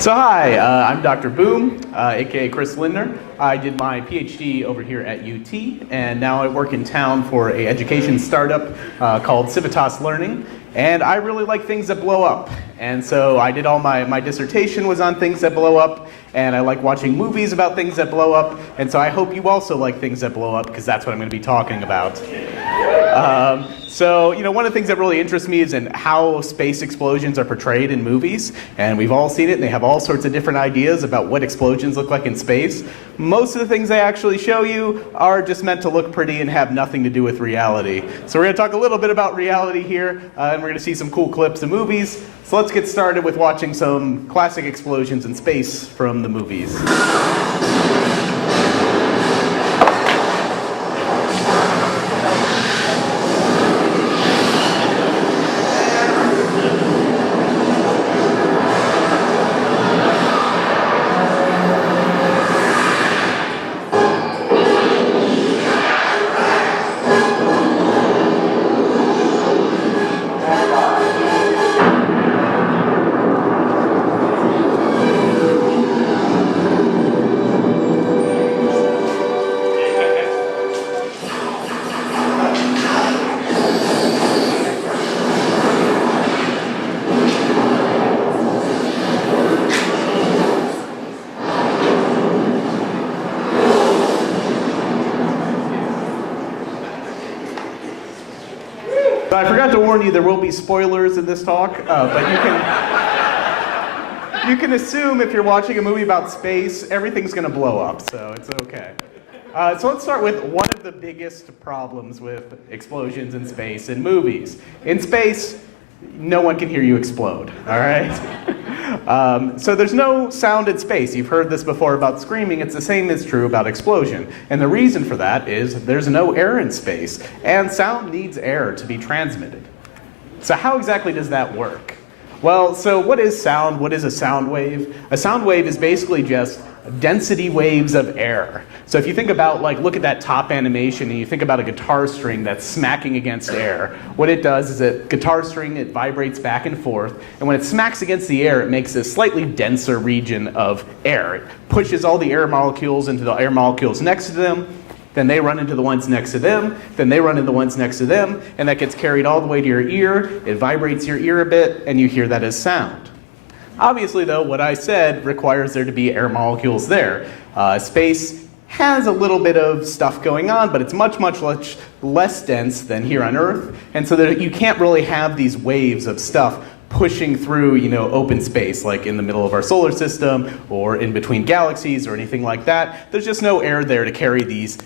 So hi, I'm Dr. Boom, aka Chris Lindner. I did my PhD over here at UT, and now I work in town for an education startup called Civitas Learning. And I really like things that blow up. And so I did all my dissertation was on things that blow up, and I like watching movies about things that blow up. And so I hope you also like things that blow up, because that's what I'm going to be talking about. So, one of the things that really interests me is in how space explosions are portrayed in movies. And we've all seen it, and they have all sorts of different ideas about what explosions look like in space. Most of the things they actually show you are just meant to look pretty and have nothing to do with reality. So we're going to talk a little bit about reality here, and we're going to see some cool clips of movies. So let's get started with watching some classic explosions in space from the movies. I forgot to warn you, there will be spoilers in this talk, but you can assume if you're watching a movie about space, everything's going to blow up, so it's okay. So let's start with one of the biggest problems with explosions in space in movies. In space, no one can hear you explode, all right? So there's no sound in space. You've heard this before about screaming. It's the same is true about explosion. And the reason for that is there's no air in space, and sound needs air to be transmitted. So how exactly does that work? Well, so what is sound? What is a sound wave? A sound wave is basically just density waves of air. So if you think about, look at that top animation and you think about a guitar string that's smacking against air, what it does is that guitar string, it vibrates back and forth, and when it smacks against the air, it makes a slightly denser region of air. It pushes all the air molecules into the air molecules next to them, then they run into the ones next to them, then they run into the ones next to them, and that gets carried all the way to your ear, it vibrates your ear a bit, and you hear that as sound. Obviously, though, what I said requires there to be air molecules there. Space has a little bit of stuff going on, but it's much less dense than here on Earth, and so that you can't really have these waves of stuff pushing through, open space, like in the middle of our solar system, or in between galaxies, or anything like that. There's just no air there to carry these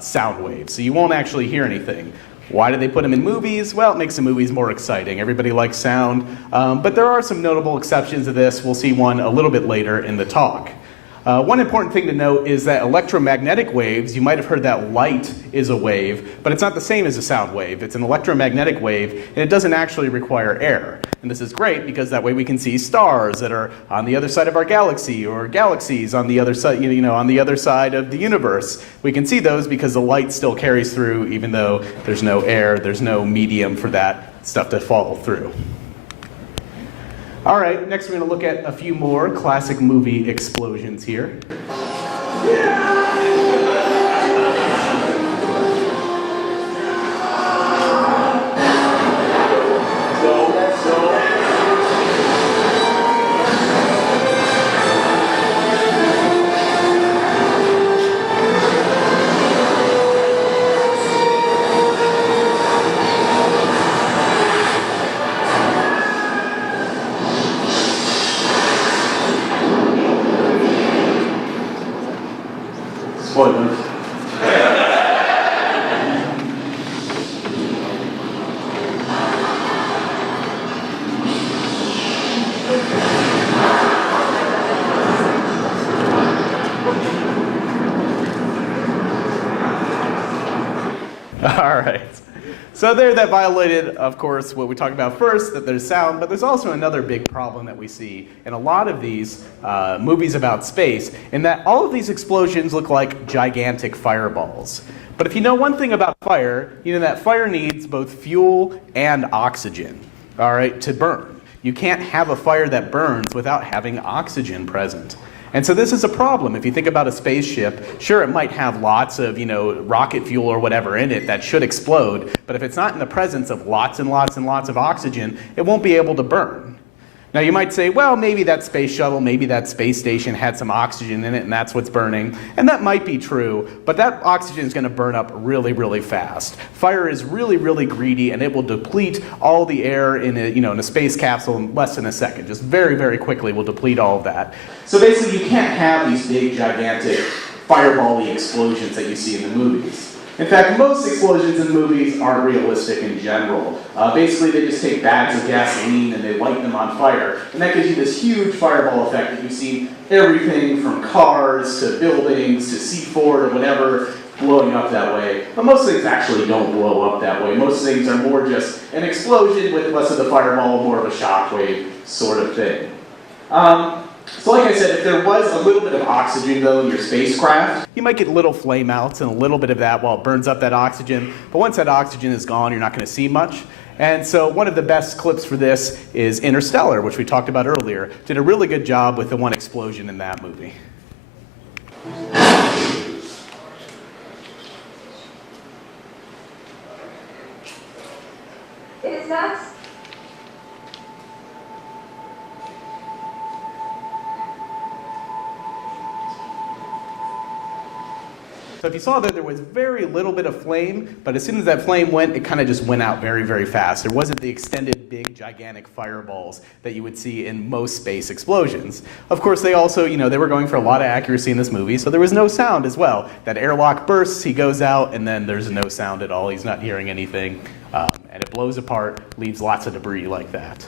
sound waves, so you won't actually hear anything. Why do they put them in movies? Well, it makes the movies more exciting. Everybody likes sound, but there are some notable exceptions to this. We'll see one a little bit later in the talk. One important thing to note is that electromagnetic waves, you might have heard that light is a wave, but it's not the same as a sound wave. It's an electromagnetic wave, and it doesn't actually require air. And this is great because that way we can see stars that are on the other side of our galaxy, or galaxies on the other side, on the other side of the universe. We can see those because the light still carries through, even though there's no air, there's no medium for that stuff to fall through. All right, next we're going to look at a few more classic movie explosions here. Spoilers. All right. So there, that violated, of course, what we talked about first, that there's sound, but there's also another big problem that we see in a lot of these movies about space, in that all of these explosions look like gigantic fireballs. But if you know one thing about fire, you know that fire needs both fuel and oxygen, all right, to burn. You can't have a fire that burns without having oxygen present. And so this is a problem. If you think about a spaceship, sure, it might have lots of, rocket fuel or whatever in it that should explode, but if it's not in the presence of lots and lots and lots of oxygen, it won't be able to burn. Now you might say, well, maybe that space shuttle, maybe that space station had some oxygen in it and that's what's burning. And that might be true, but that oxygen is going to burn up really, really fast. Fire is really, really greedy and it will deplete all the air in a space capsule in less than a second. Just very, very quickly will deplete all of that. So basically you can't have these big, gigantic, fireball-y explosions that you see in the movies. In fact, most explosions in movies aren't realistic in general. Basically, they just take bags of gasoline and they light them on fire. And that gives you this huge fireball effect that you see everything from cars to buildings to C4 or whatever blowing up that way. But most things actually don't blow up that way. Most things are more just an explosion with less of the fireball, more of a shockwave sort of thing. So like I said, if there was a little bit of oxygen though in your spacecraft, you might get little flame outs and a little bit of that while it burns up that oxygen. But once that oxygen is gone, you're not going to see much. And so one of the best clips for this is Interstellar, which we talked about earlier. Did a really good job with the one explosion in that movie. Is that? So if you saw that there was very little bit of flame, but as soon as that flame went, it kind of just went out very, very fast. There wasn't the extended, big, gigantic fireballs that you would see in most space explosions. Of course, they also, they were going for a lot of accuracy in this movie, so there was no sound as well. That airlock bursts, he goes out, and then there's no sound at all. He's not hearing anything, and it blows apart, leaves lots of debris like that.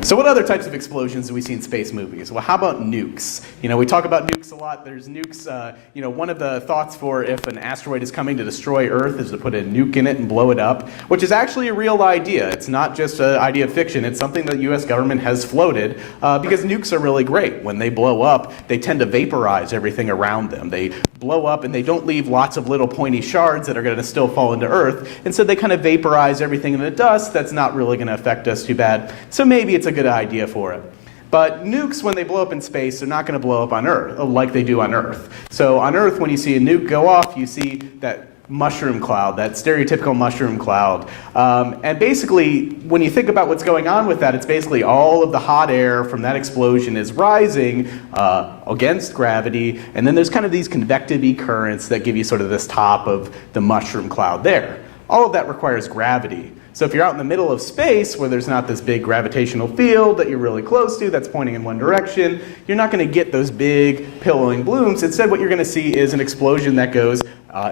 So what other types of explosions do we see in space movies? Well, how about nukes? We talk about nukes a lot. There's nukes, one of the thoughts for if an asteroid is coming to destroy Earth is to put a nuke in it and blow it up, which is actually a real idea. It's not just an idea of fiction. It's something that the US government has floated because nukes are really great. When they blow up, they tend to vaporize everything around them. They blow up and they don't leave lots of little pointy shards that are going to still fall into Earth. Instead, they kind of vaporize everything in the dust that's not really going to affect us too bad. So maybe it's a good idea for it. But nukes, when they blow up in space, they're not going to blow up on Earth like they do on Earth. So on Earth, when you see a nuke go off, you see that mushroom cloud, that stereotypical mushroom cloud. And basically, when you think about what's going on with that, it's basically all of the hot air from that explosion is rising against gravity, and then there's kind of these convective currents that give you sort of this top of the mushroom cloud there. All of that requires gravity. So if you're out in the middle of space where there's not this big gravitational field that you're really close to that's pointing in one direction, you're not going to get those big pillowing blooms. Instead, what you're going to see is an explosion that goes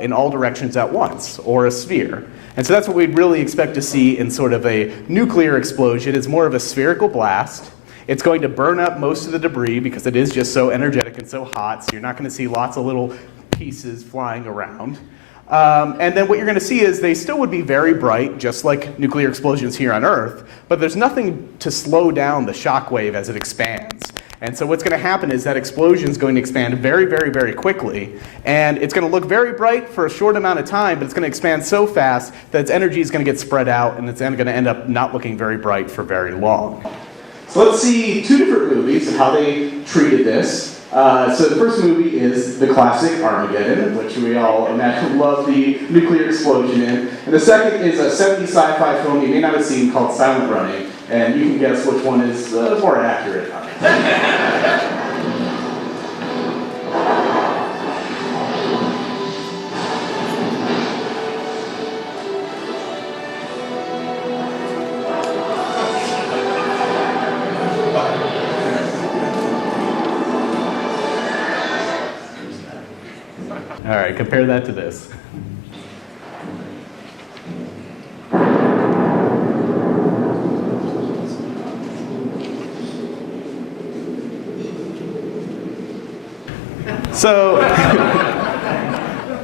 in all directions at once, or a sphere. And so that's what we'd really expect to see in sort of a nuclear explosion. It's more of a spherical blast. It's going to burn up most of the debris because it is just so energetic and so hot, so you're not going to see lots of little pieces flying around. And then what you're going to see is they still would be very bright, just like nuclear explosions here on Earth, but there's nothing to slow down the shock wave as it expands. And so what's going to happen is that explosion is going to expand very, very, very quickly, and it's going to look very bright for a short amount of time, but it's going to expand so fast that its energy is going to get spread out, and it's going to end up not looking very bright for very long. So let's see two different movies and how they treated this. So the first movie is the classic Armageddon, which we all imagine love the nuclear explosion in. And the second is a 70s sci-fi film you may not have seen called Silent Running, and you can guess which one is more accurate. All right, compare that to this. So,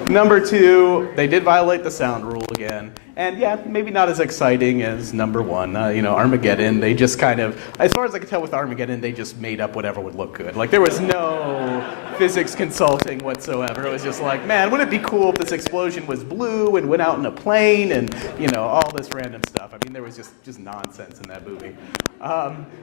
number two, they did violate the sound rule again. And yeah, maybe not as exciting as number one. Armageddon, they just kind of, as far as I can tell with Armageddon, they just made up whatever would look good. Like there was no physics consulting whatsoever. It was just like, man, wouldn't it be cool if this explosion was blue and went out in a plane and, all this random stuff. I mean, there was just nonsense in that movie.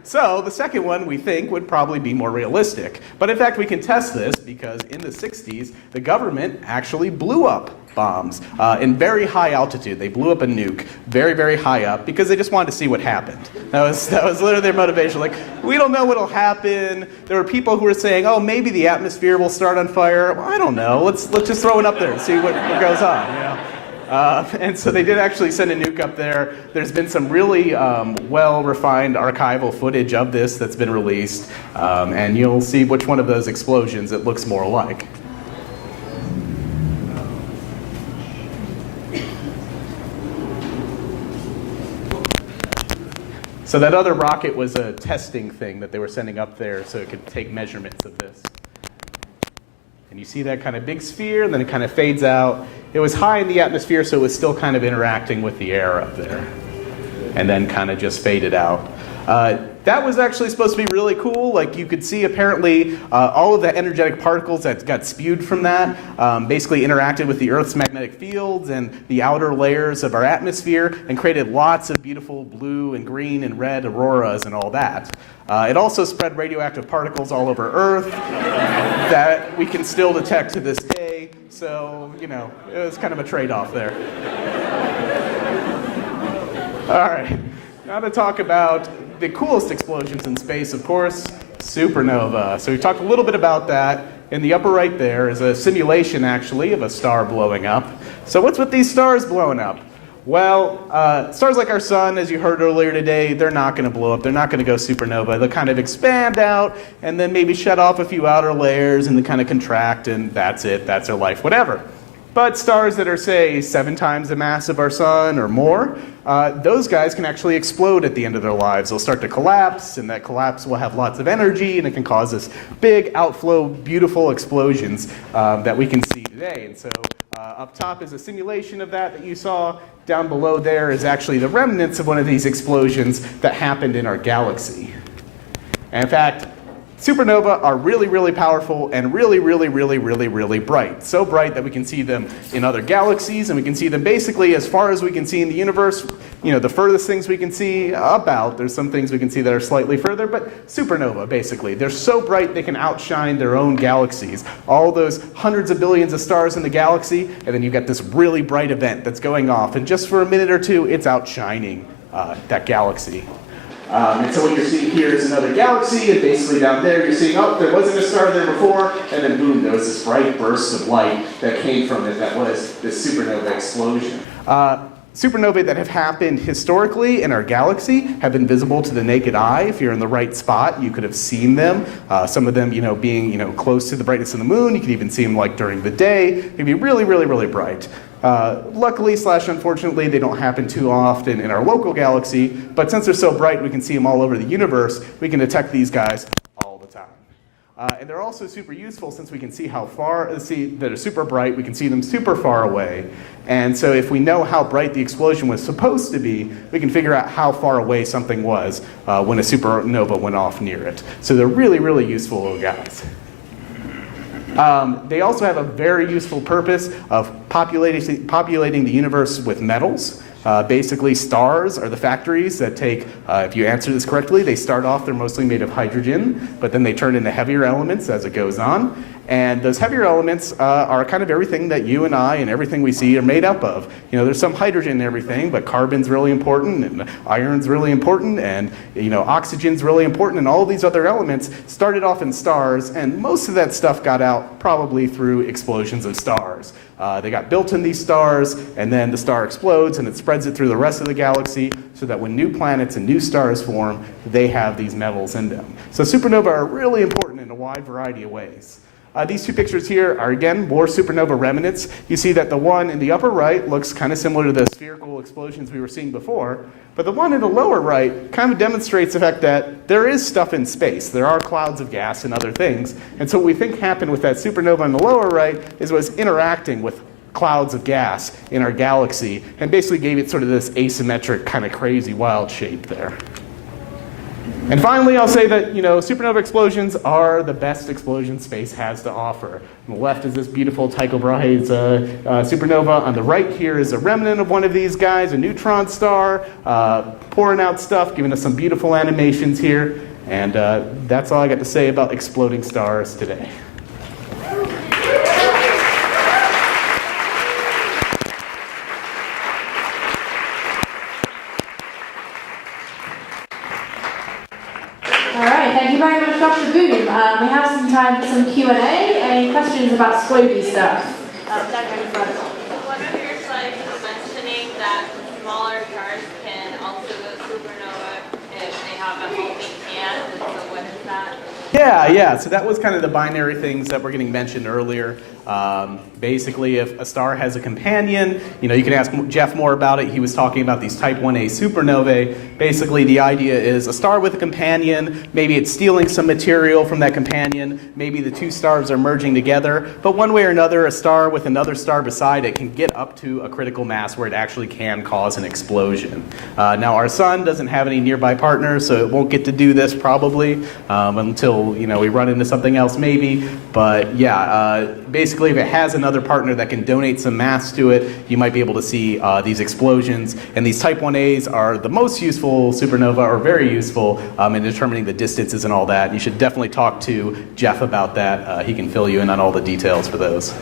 So the second one we think would probably be more realistic. But in fact, we can test this because in the 60s, the government actually blew up bombs in very high altitude. They blew up a nuke very, very high up because they just wanted to see what happened. That was literally their motivation. Like, we don't know what'll happen. There were people who were saying, oh, maybe the atmosphere will start on fire. Well, I don't know. Let's just throw it up there and see what goes on. And so they did actually send a nuke up there. There's been some really well-refined archival footage of this that's been released, and you'll see which one of those explosions it looks more like. So that other rocket was a testing thing that they were sending up there so it could take measurements of this. And you see that kind of big sphere, and then it kind of fades out. It was high in the atmosphere, so it was still kind of interacting with the air up there. And then kind of just faded out. That was actually supposed to be really cool. Like you could see apparently all of the energetic particles that got spewed from that basically interacted with the Earth's magnetic fields and the outer layers of our atmosphere and created lots of beautiful blue and green and red auroras and all that. It also spread radioactive particles all over Earth that we can still detect to this day. So, it was kind of a trade-off there. All right, now to talk about the coolest explosions in space, of course, supernova. So we talked a little bit about that. In the upper right there is a simulation, actually, of a star blowing up. So what's with these stars blowing up? Well, stars like our sun, as you heard earlier today, they're not going to blow up. They're not going to go supernova. They'll kind of expand out and then maybe shut off a few outer layers and then kind of contract, and that's it. That's their life, whatever. But stars that are, say, 7 times the mass of our sun or more, those guys can actually explode at the end of their lives. They'll start to collapse, and that collapse will have lots of energy, and it can cause this big outflow, beautiful explosions that we can see today. And so up top is a simulation of that you saw. Down below there is actually the remnants of one of these explosions that happened in our galaxy. And in fact, supernova are really, really powerful and really, really, really, really, really bright. So bright that we can see them in other galaxies, and we can see them basically as far as we can see in the universe. The furthest things we can see about, there's some things we can see that are slightly further, but supernova, basically. They're so bright they can outshine their own galaxies. All those hundreds of billions of stars in the galaxy, and then you've got this really bright event that's going off, and just for a minute or two, it's outshining that galaxy. And so what you're seeing here is another galaxy, and basically down there you're seeing, oh, there wasn't a star there before, and then boom, there was this bright burst of light that came from it that was this supernova explosion. Supernovae that have happened historically in our galaxy have been visible to the naked eye. If you're in the right spot, you could have seen them. Some of them, being, close to the brightness of the moon. You could even see them like during the day. They'd be really, really, really bright. Luckily / unfortunately, they don't happen too often in our local galaxy, but since they're so bright we can see them all over the universe, we can detect these guys all the time. And they're also super useful since we can see how far, that are super bright, we can see them super far away. And so if we know how bright the explosion was supposed to be, we can figure out how far away something was when a supernova went off near it. So they're really, really useful little guys. They also have a very useful purpose of populating the universe with metals. Basically, stars are the factories that take, if you answer this correctly, they start off, they're mostly made of hydrogen, but then they turn into heavier elements as it goes on. And those heavier elements are kind of everything that you and I and everything we see are made up of. There's some hydrogen in everything, but carbon's really important, and iron's really important, and oxygen's really important, and all these other elements started off in stars, and most of that stuff got out probably through explosions of stars. They got built in these stars, and then the star explodes, and it spreads it through the rest of the galaxy, so that when new planets and new stars form, they have these metals in them. So supernova are really important in a wide variety of ways. These two pictures here are, again, more supernova remnants. You see that the one in the upper right looks kind of similar to the spherical explosions we were seeing before, but the one in the lower right kind of demonstrates the fact that there is stuff in space. There are clouds of gas and other things, and so what we think happened with that supernova in the lower right is it was interacting with clouds of gas in our galaxy, and basically gave it sort of this asymmetric, kind of crazy, wild shape there. And finally, I'll say that, supernova explosions are the best explosion space has to offer. On the left is this beautiful Tycho Brahe's supernova. On the right here is a remnant of one of these guys, a neutron star, pouring out stuff, giving us some beautiful animations here. And that's all I got to say about exploding stars today. Thank you very much, Dr. Boom. We have some time for some Q&A. Any questions about Squobey stuff? One of your slides was mentioning that smaller stars can also go supernova if they have a helping hand. So what is that? Yeah. So that was kind of the binary things that were getting mentioned earlier. Basically, if a star has a companion, you can ask Jeff more about it. He was talking about these type 1a supernovae. Basically, the idea is a star with a companion, maybe it's stealing some material from that companion, maybe the two stars are merging together, but one way or another, a star with another star beside it can get up to a critical mass where it actually can cause an explosion. Now, our sun doesn't have any nearby partners, so it won't get to do this probably until we run into something else maybe. But yeah, basically, if it has another partner that can donate some mass to it, you might be able to see these explosions. And these type 1As are the most useful supernova, or very useful in determining the distances and all that. You should definitely talk to Jeff about that. He can fill you in on all the details for those.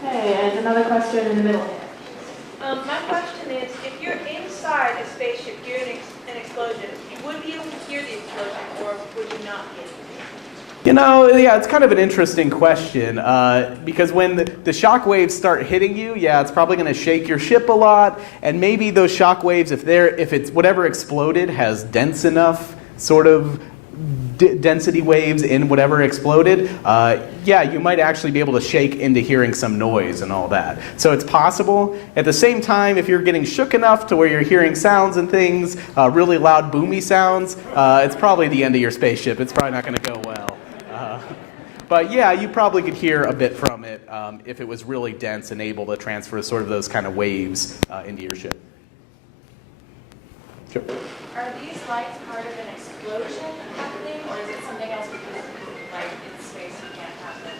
Okay, and another question in the middle here. My question is, if you're inside a spaceship during an explosion, would you be able to hear the explosion, or would you not be able to? Yeah, it's kind of an interesting question because when the shock waves start hitting you, yeah, it's probably going to shake your ship a lot, and maybe those shock waves, if it's whatever exploded has dense enough sort of density waves in whatever exploded, yeah, you might actually be able to shake into hearing some noise and all that. So it's possible. At the same time, if you're getting shook enough to where you're hearing sounds and things, really loud boomy sounds, it's probably the end of your spaceship. It's probably not going to go well. But yeah, you probably could hear a bit from it if it was really dense and able to transfer sort of those kind of waves into your ship. Sure. Are these lights part of an explosion happening, or is it something else because light in space you can't happen?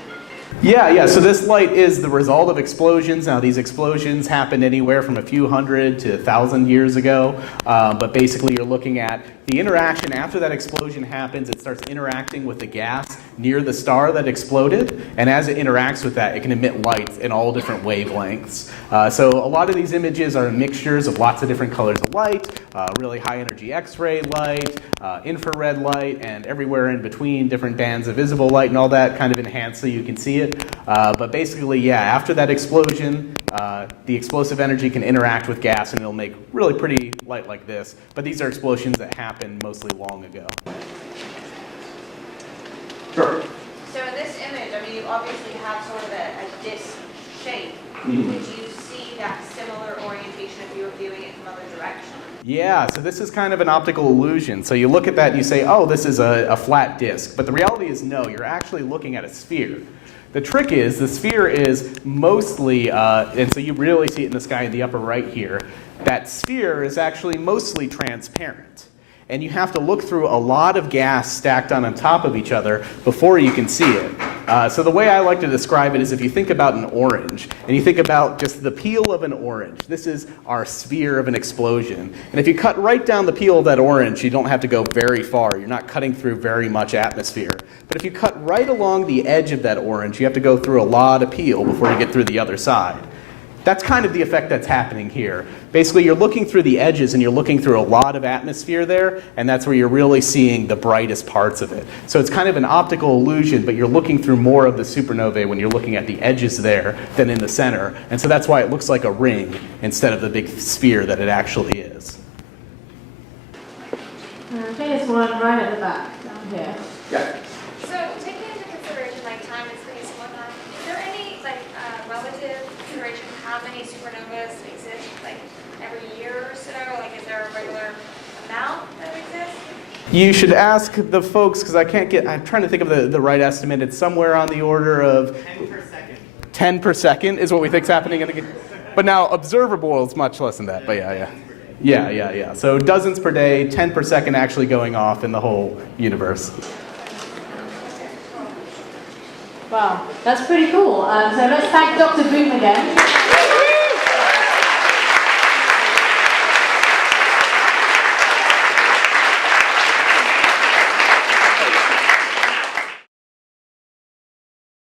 Yeah, so this light is the result of explosions. Now, these explosions happened anywhere from a few hundred to 1,000 years ago, but basically you're looking at the interaction after that explosion happens. It starts interacting with the gas near the star that exploded, and as it interacts with that, it can emit lights in all different wavelengths. So a lot of these images are mixtures of lots of different colors of light, really high energy X-ray light, infrared light, and everywhere in between, different bands of visible light and all that kind of enhanced so you can see it. But basically, yeah, after that explosion, the explosive energy can interact with gas and it'll make really pretty light like this. But these are explosions that happened mostly long ago. Sure. So in this image, I mean, you obviously have sort of a disc shape. Mm-hmm. Would you see that similar orientation if you were viewing it from other directions? Yeah, so this is kind of an optical illusion. So you look at that and you say, oh, this is a flat disk. But the reality is no, you're actually looking at a sphere. The trick is the sphere is mostly, and so you really see it in the sky in the upper right here, that sphere is actually mostly transparent. And you have to look through a lot of gas stacked on top of each other before you can see it. So the way I like to describe it is if you think about an orange, and you think about just the peel of an orange. This is our sphere of an explosion. And if you cut right down the peel of that orange, you don't have to go very far. You're not cutting through very much atmosphere. But if you cut right along the edge of that orange, you have to go through a lot of peel before you get through the other side. That's kind of the effect that's happening here. Basically, you're looking through the edges and you're looking through a lot of atmosphere there, and that's where you're really seeing the brightest parts of it. So it's kind of an optical illusion, but you're looking through more of the supernovae when you're looking at the edges there than in the center. And so that's why it looks like a ring instead of the big sphere that it actually is. Okay, there's one right at the back, down here. Yeah. So taking into consideration like time and space and whatnot, is there any relative consideration how many supernovas exist every year or so? Is there a regular amount that exists? You should ask the folks, because I'm trying to think of the right estimate. It's somewhere on the order of 10 per second. 10 per second is what we think is happening in the But now observable is much less than that, but yeah. So dozens per day, 10 per second actually going off in the whole universe. Wow, that's pretty cool. So let's thank Dr. Boom again.